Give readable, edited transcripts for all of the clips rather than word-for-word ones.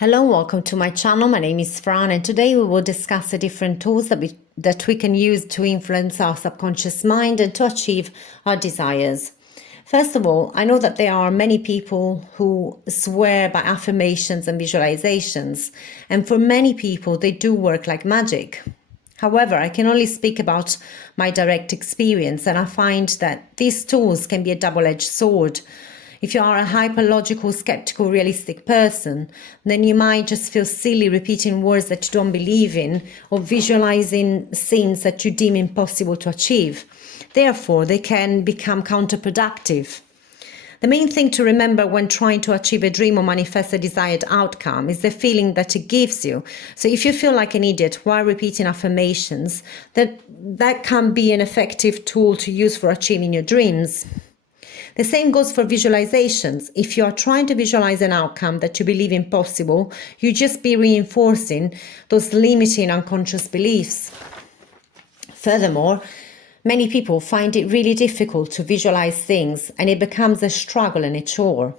Hello, welcome to my channel. My name is Fran, and today we will discuss the different tools that we can use to influence our subconscious mind and to achieve our desires. First of all, I know that there are many people who swear by affirmations and visualizations, and for many people, they do work like magic. However, I can only speak about my direct experience, and I find that these tools can be a double-edged sword. If you are a hyperlogical, skeptical, realistic person, then you might just feel silly repeating words that you don't believe in or visualizing scenes that you deem impossible to achieve. Therefore, they can become counterproductive. The main thing to remember when trying to achieve a dream or manifest a desired outcome is the feeling that it gives you. So if you feel like an idiot while repeating affirmations, that can be an effective tool to use for achieving your dreams. The same goes for visualizations. If you are trying to visualize an outcome that you believe impossible, you just be reinforcing those limiting unconscious beliefs. Furthermore, many people find it really difficult to visualize things, and it becomes a struggle and a chore.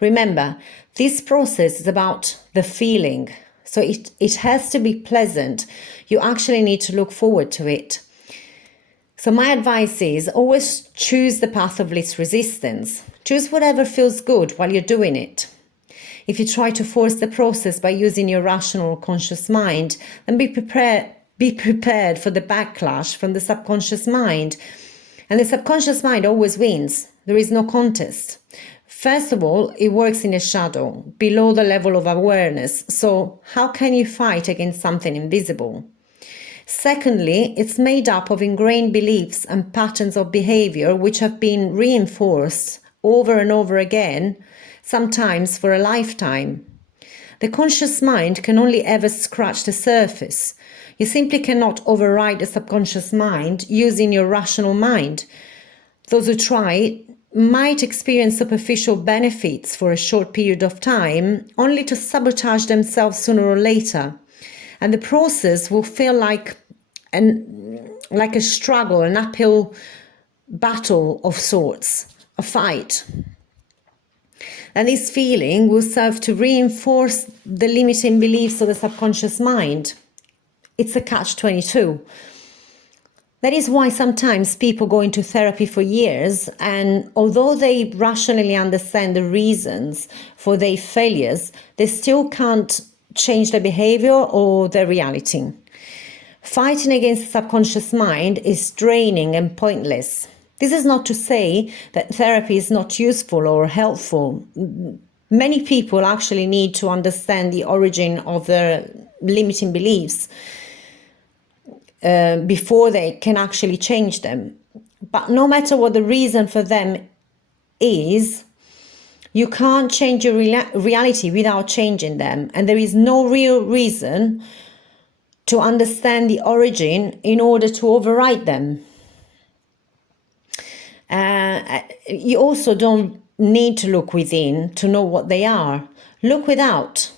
Remember, this process is about the feeling, so it has to be pleasant. You actually need to look forward to it. So my advice is always choose the path of least resistance. Choose whatever feels good while you're doing it. If you try to force the process by using your rational or conscious mind, then be prepared for the backlash from the subconscious mind. And the subconscious mind always wins. There is no contest. First of all, it works in a shadow, below the level of awareness. So how can you fight against something invisible? Secondly, it's made up of ingrained beliefs and patterns of behavior which have been reinforced over and over again, sometimes for a lifetime. The conscious mind can only ever scratch the surface. You simply cannot override the subconscious mind using your rational mind. Those who try might experience superficial benefits for a short period of time, only to sabotage themselves sooner or later. And the process will feel like a struggle, an uphill battle of sorts, a fight. And this feeling will serve to reinforce the limiting beliefs of the subconscious mind. It's a catch-22. That is why sometimes people go into therapy for years, and although they rationally understand the reasons for their failures, they still can't change their behavior or their reality. Fighting against the subconscious mind is draining and pointless. This is not to say that therapy is not useful or helpful. Many people actually need to understand the origin of their limiting beliefs before they can actually change them. But no matter what the reason for them is, you can't change your reality without changing them. And there is no real reason to understand the origin in order to override them. You also don't need to look within to know what they are. Look without.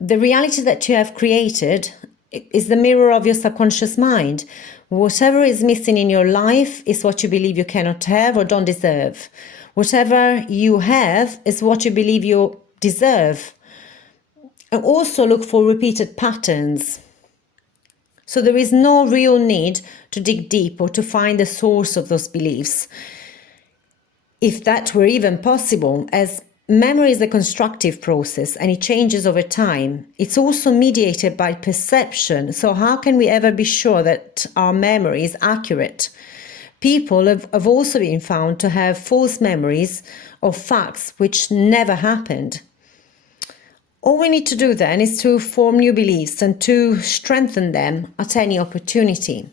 The reality that you have created is the mirror of your subconscious mind. Whatever is missing in your life is what you believe you cannot have or don't deserve. Whatever you have is what you believe you deserve. And also look for repeated patterns. So there is no real need to dig deep or to find the source of those beliefs, if that were even possible, as memory is a constructive process and it changes over time. It's also mediated by perception. So how can we ever be sure that our memory is accurate? People have also been found to have false memories of facts which never happened. All we need to do then is to form new beliefs and to strengthen them at any opportunity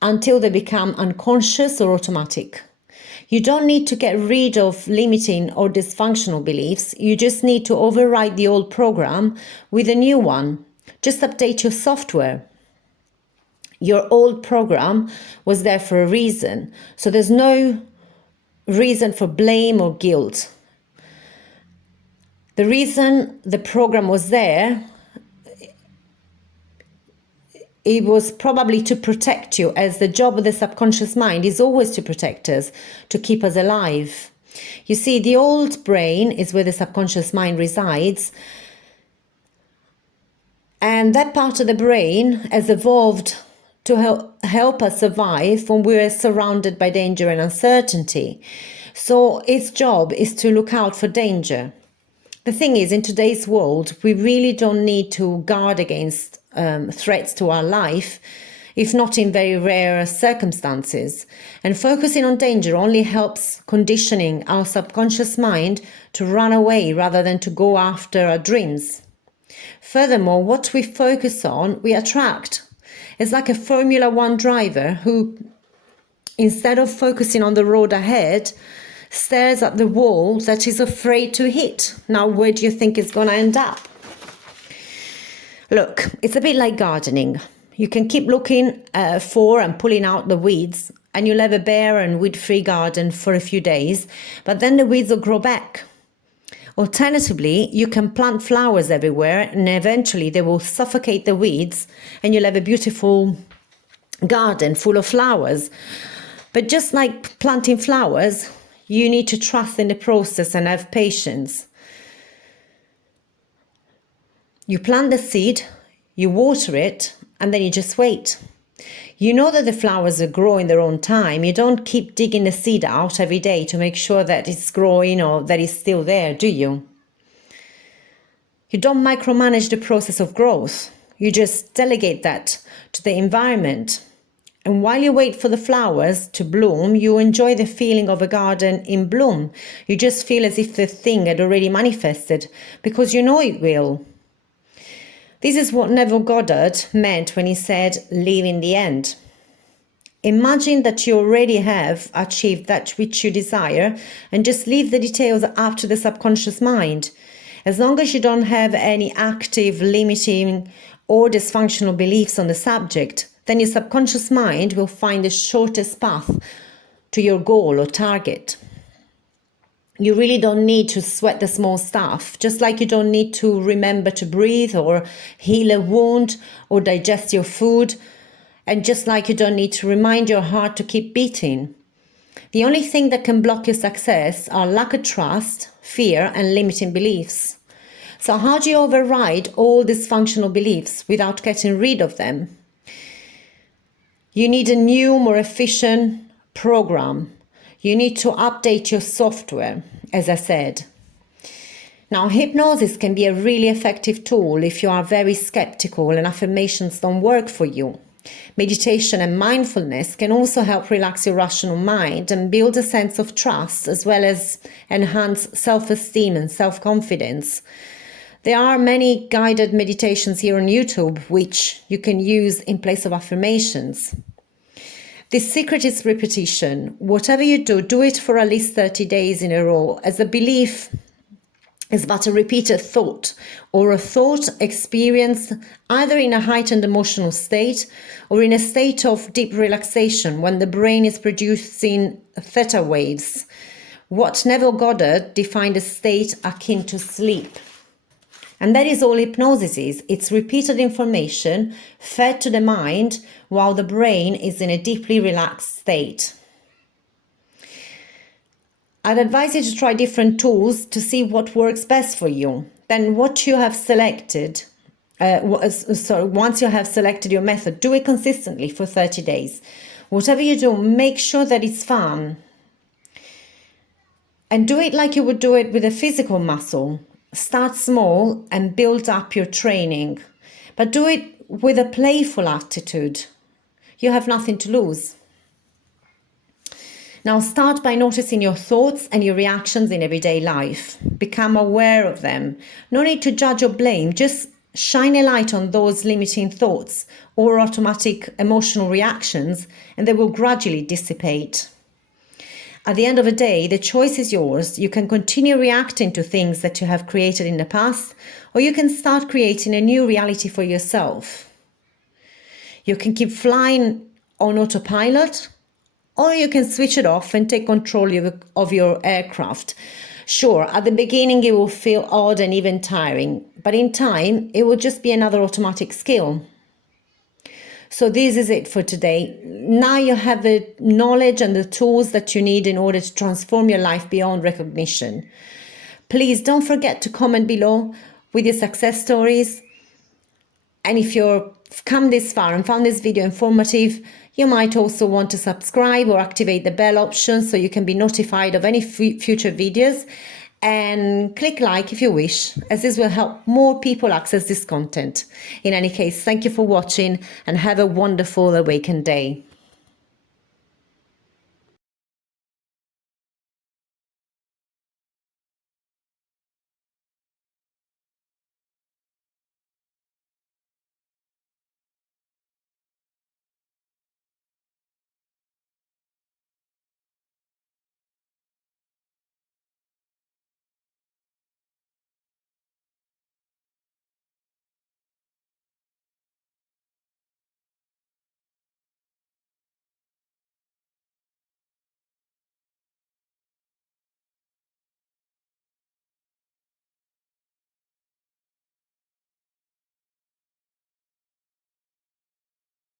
until they become unconscious or automatic. You don't need to get rid of limiting or dysfunctional beliefs. You just need to override the old program with a new one. Just update your software. Your old program was there for a reason, so there's no reason for blame or guilt. The reason the program was there, it was probably to protect you, as the job of the subconscious mind is always to protect us, to keep us alive. You see, the old brain is where the subconscious mind resides, and that part of the brain has evolved to help us survive when we're surrounded by danger and uncertainty. So its job is to look out for danger. The thing is, in today's world, we really don't need to guard against threats to our life, if not in very rare circumstances. And focusing on danger only helps conditioning our subconscious mind to run away rather than to go after our dreams. Furthermore, what we focus on, we attract. It's like a Formula One driver who, instead of focusing on the road ahead, stares at the wall that he's afraid to hit. Now, where do you think it's going to end up? Look, it's a bit like gardening. You can keep looking for and pulling out the weeds, and you'll have a bare and weed-free garden for a few days, but then the weeds will grow back. Alternatively, you can plant flowers everywhere, and eventually they will suffocate the weeds, and you'll have a beautiful garden full of flowers. But just like planting flowers, you need to trust in the process and have patience. You plant the seed, you water it, and then you just wait. You know that the flowers will grow in their own time. You don't keep digging the seed out every day to make sure that it's growing or that it's still there, do you? You don't micromanage the process of growth. You just delegate that to the environment. And while you wait for the flowers to bloom, you enjoy the feeling of a garden in bloom. You just feel as if the thing had already manifested because you know it will. This is what Neville Goddard meant when he said, live in the end. Imagine that you already have achieved that which you desire and just leave the details up to the subconscious mind. As long as you don't have any active, limiting or dysfunctional beliefs on the subject, then your subconscious mind will find the shortest path to your goal or target. You really don't need to sweat the small stuff, just like you don't need to remember to breathe or heal a wound or digest your food, and just like you don't need to remind your heart to keep beating. The only thing that can block your success are lack of trust, fear, and limiting beliefs. So how do you override all dysfunctional beliefs without getting rid of them? You need a new, more efficient program. You need to update your software, as I said. Now, hypnosis can be a really effective tool if you are very skeptical and affirmations don't work for you. Meditation and mindfulness can also help relax your rational mind and build a sense of trust, as well as enhance self-esteem and self-confidence. There are many guided meditations here on YouTube, which you can use in place of affirmations. The secret is repetition. Whatever you do, do it for at least 30 days in a row, as a belief is but a repeated thought or a thought experienced either in a heightened emotional state or in a state of deep relaxation when the brain is producing theta waves, what Neville Goddard defined as state akin to sleep. And that is all hypnosis is. It's repeated information fed to the mind while the brain is in a deeply relaxed state. I'd advise you to try different tools to see what works best for you. Then once you have selected your method, do it consistently for 30 days. Whatever you do, make sure that it's fun. And do it like you would do it with a physical muscle. Start small and build up your training, but do it with a playful attitude. You have nothing to lose. Now start by noticing your thoughts and your reactions in everyday life. Become aware of them. No need to judge or blame, just shine a light on those limiting thoughts or automatic emotional reactions, and they will gradually dissipate. At the end of the day, the choice is yours. You can continue reacting to things that you have created in the past, or you can start creating a new reality for yourself. You can keep flying on autopilot, or you can switch it off and take control of your aircraft. Sure, at the beginning it will feel odd and even tiring, but in time it will just be another automatic skill. So this is it for today. Now you have the knowledge and the tools that you need in order to transform your life beyond recognition. Please don't forget to comment below with your success stories. And if you've come this far and found this video informative, you might also want to subscribe or activate the bell option so you can be notified of any future videos, and click like if you wish, as this will help more people access this content. In any case, thank you for watching and have a wonderful awakened day.